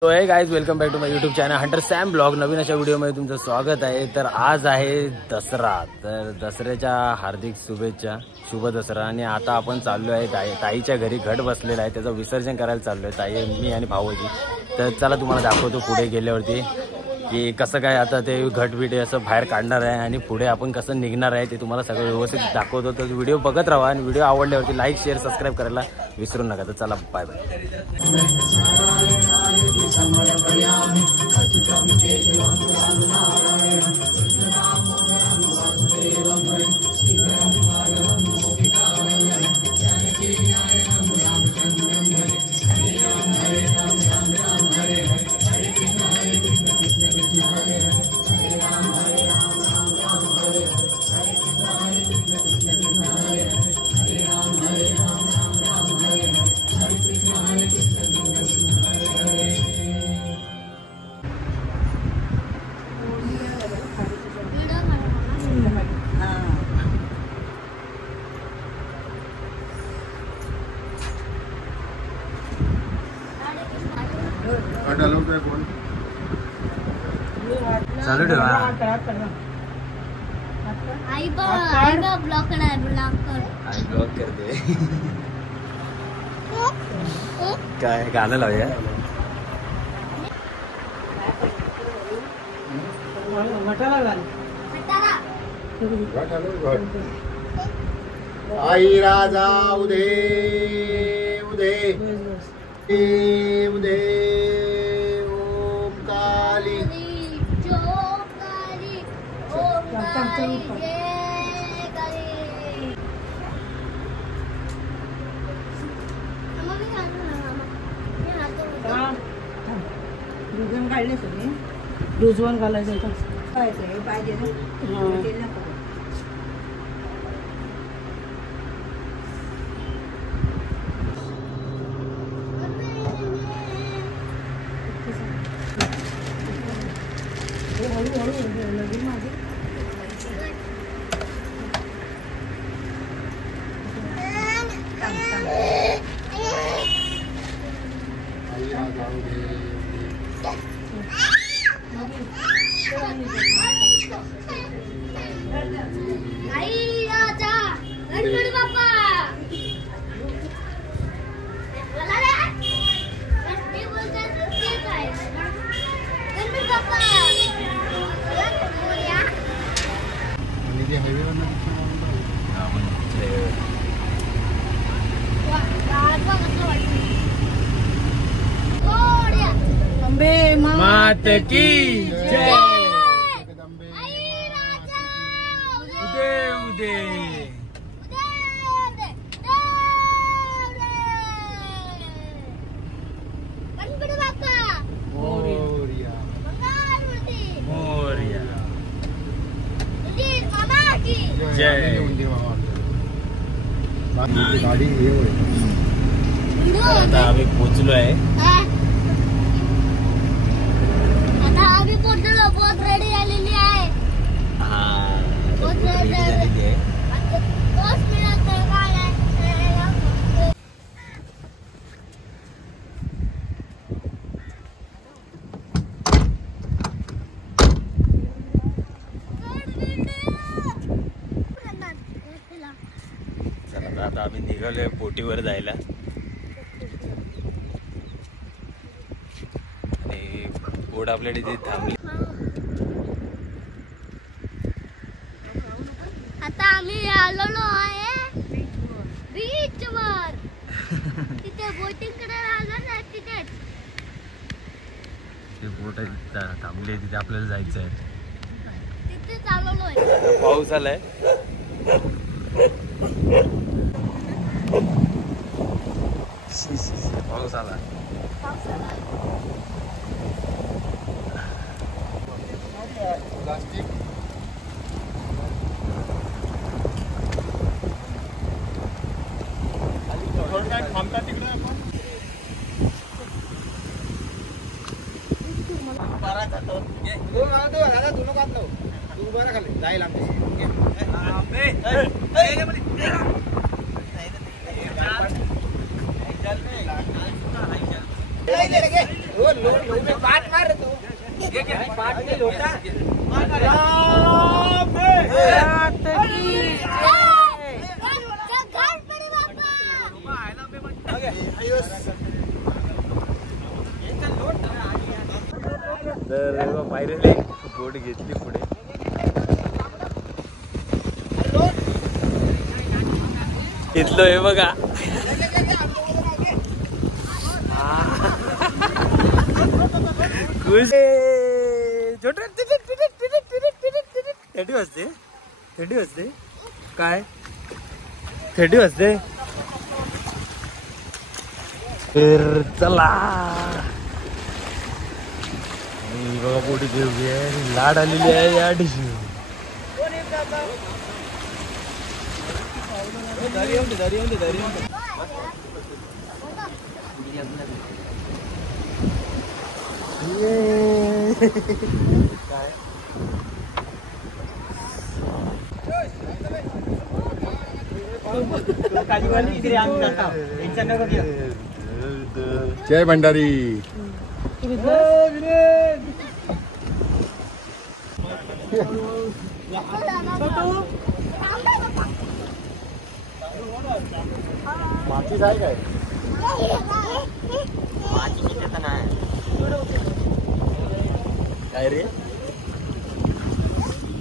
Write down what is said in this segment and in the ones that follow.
तो हे guys, welcome back to my YouTube channel Hunter Sam blog. नवीन अशा व्हिडिओमध्ये तुमचं स्वागत आहे. तर आज आहे दसरा, तर दसऱ्याच्या हार्दिक शुभेच्छा, शुभ दसरा. आणि आता आपण चाललो आहे ताईच्या घरी. घट बसलेला आहे, त्याचं विसर्जन करायला चाललो आहे, ताई, मी आणि भाऊजी. तर चला तुम्हाला दाखवतो पुढे गेल्यावरती की कसं काय आता ते घट बिटे असं बाहेर काढणार आहे आणि पुढे आपण कसं निघणार आहे ते तुम्हाला सगळं व्यवस्थित दाखवतो. तर व्हिडिओ बघत राहा आणि व्हिडिओ आवडल्यावरती लाईक शेअर सबस्क्राईब करायला विसरू नका. तर चला, बाय बाय. चालू ठेवा. आई ब्लॉक करते. काय गाणं लावूया. आई राजा उदे उदे उदे ओम काली रुजवून काढले सगळे. रुजवून घालायचं पाहिजे ना. मात की जय. उदे उदे जय. गाडी आता आम्ही पोचलो आहे. बहुत रेडी आलेली आहे. आता आम्ही निघालोय बोटीवर जायला. आणि बोट आपल्या तिथे थांबली. आता आम्ही आलेलो आहे बीच वर. तिथे बोटिंग करायला आलो ना, तिथेच ते बोट थांबली, तिथे आपल्याला जायचं आहे. तिथे चालवलोय. पाऊस आलाय. पाऊस आला. प्लास्टिक तर पायरीला एक बोट घेतली पुढे. घेतलो हे बघा. थंडी वाजते, थंडी वाजते काय, थंडी वाजते. तर चला बघा पोटी देवी आहे, लाड आलेली आहे या डिशी. जय भंडारी. माती आहे काय? काय रे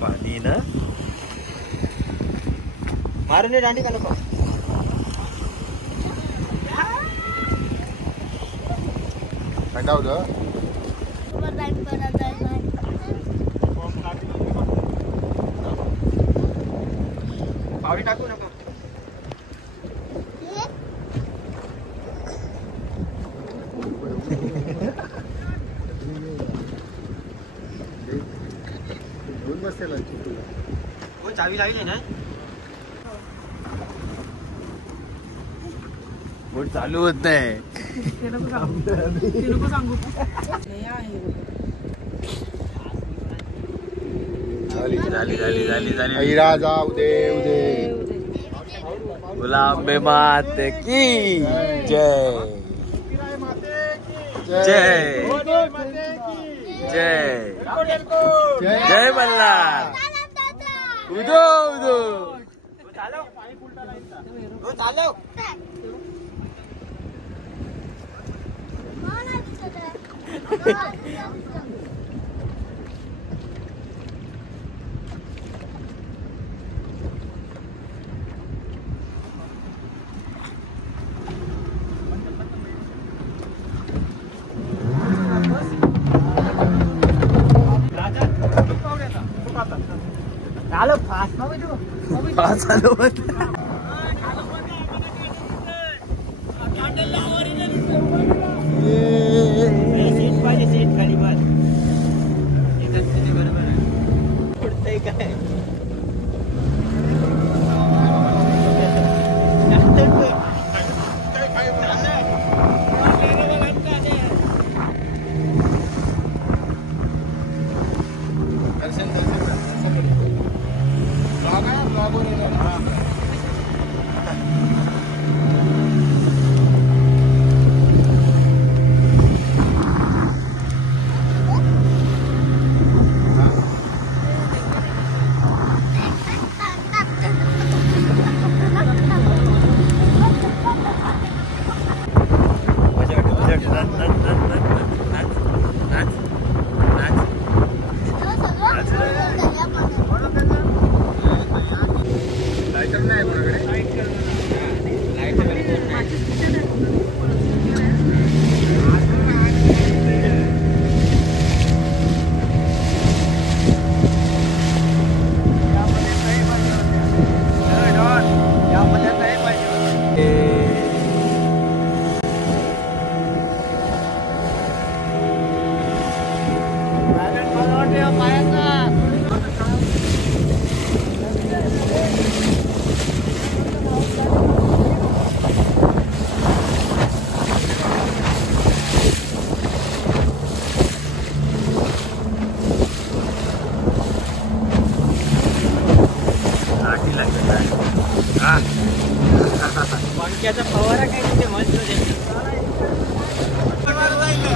पाणी ना मारून दांडी का नको. थंडावलं पावडी टाकू नको. चावी लागली ना बोट चालू होत नाही. झाली राजा उदे उदे. गुलाबे मात की जय जय जय जय मल्हार. उदो उदो चालव.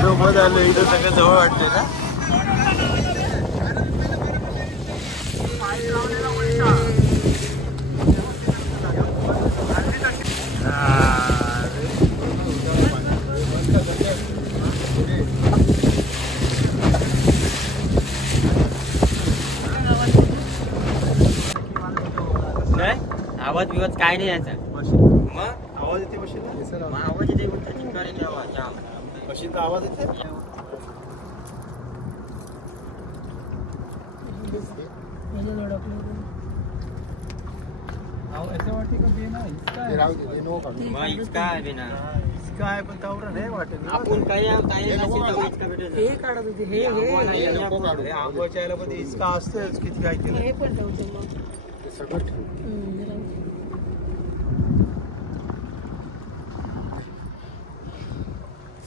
सोबत आलो इथं सगळं जवळ वाटते ना. आवाज बिवाज काय नाही याचा. मग आवाज येते मशीनला. आवाज येते आवाज मशीनचा आवाज येते. काय पण तेवढं नाही वाटत. आपण काय हे काढत होते हे आंबोच्या यायला पण इतका असतोच किती काय केलं. हे पण ठेवतो मग ते सगळं ठेव.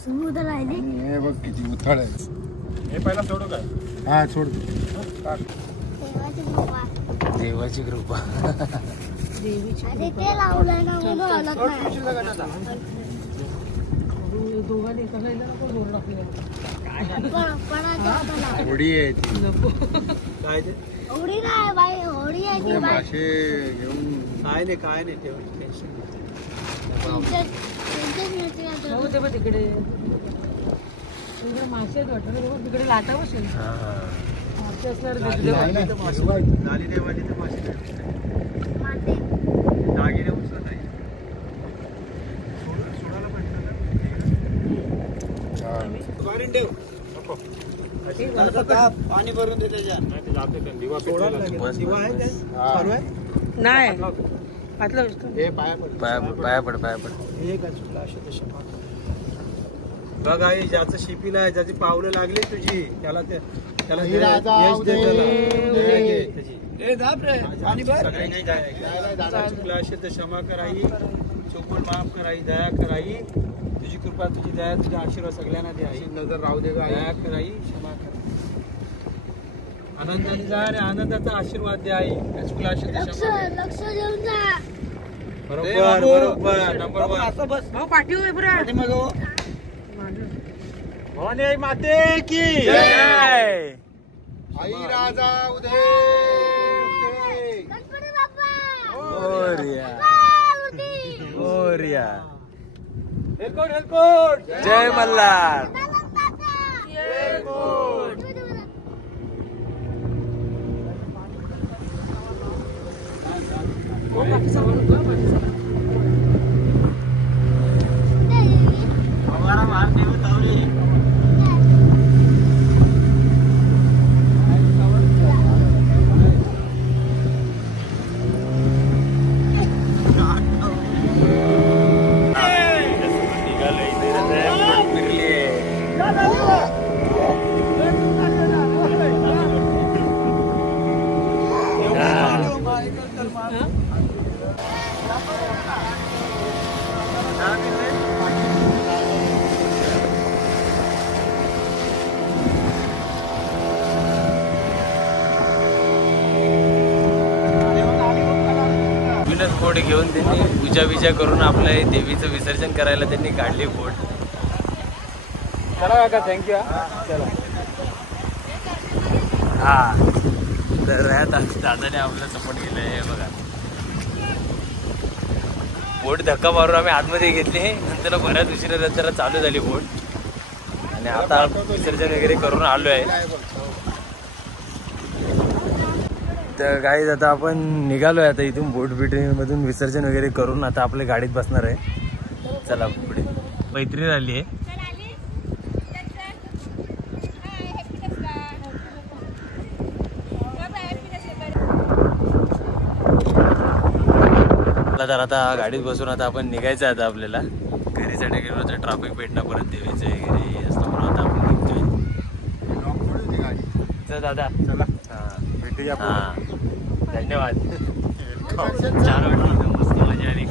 समुद्र राहिले. हे बघ किती उथळ आहे. हे पहिला सोडू काय. हा सोड. देवाची कृपा. देवाची कृपा. देवीची अरे ते लावलंय ना म्हणून हलत नाही. दोघांनी एका साईडला नको जोर लागले. पण होडी आहे ती. नको काय ते होडी नाही बाई, होडी आहे ती बाई. मासे घेऊन काय नाही ठेव टेन्शन. त्यांच्याच मिळते आता. हो ते बघ तिकडे तिकडे मासे आहेत वाटतं ना. बघ तिकडे लाटा बसेल मासे असणार तिकडे. झाली नाही वाली तर मासे मासे. दागिने उचलत आहे. सोडायला पाहिजे ठेव. पाणी भरून दे त्याच्यात. दिवा दिवा आहे काय चालू आहे. नाही पातलं हे पाया पड. हे काय चुकलं अशी तशी बघ आई. ज्याचं शिपीला आहे, ज्याची पावलं लागली तुझी, त्याला त्याला यश दे. त्याला चुकलं असेल तर क्षमा कराई, चुकून माफ कराई, दया कराई. तुझी कृपा, तुझी दया, तुझा आशीर्वाद सगळ्यांना दे आई. नजर राहू दे. दया कराई, क्षमा करा. आनंदाने जा आणि आनंदाचा आशीर्वाद दे आई. चुकला असेल तर क्षमा कर. लक्ष देऊन जा. बरोबर नंबर 1. भाऊ पाठीव आहे बरं. भवानी माते की जय. आई राजा उदे. गणपती बाप्पा. मोरया. पार्वती. मोरया. हेलकोट जय मल्हार. बोट घेऊन त्यांनी पूजा बिजा करून आपलं देवीचं विसर्जन करायला त्यांनी काढली बोट. चला काका, थँक्यू. हा तर ह्या दादाने आपल्याला सपोर्ट केलं आहे. बघा बोट धक्का मारून आम्ही आतमध्ये घेतली. नंतर बऱ्याच उशिरा जरा चालू झाली बोट आणि आता विसर्जन वगैरे करून आलो आहे. तर गाईज आता आपण निघालोय आता इथून बोट मधून विसर्जन वगैरे करून आता आपल्या गाडीत बसणार आहे. चला पुढे मैत्रीण आली आहे. तर आता गाडीत बसून आता आपण निघायचं आता आपल्याला घरीसाठी गेलो तर ट्रॅफिक भेटणं परत देवीचं वगैरे असतं म्हणून आता आपण निघतोय. चल दादा चला भेटूया. हा धन्यवाद. छान वाटलं, मस्त मजा आली.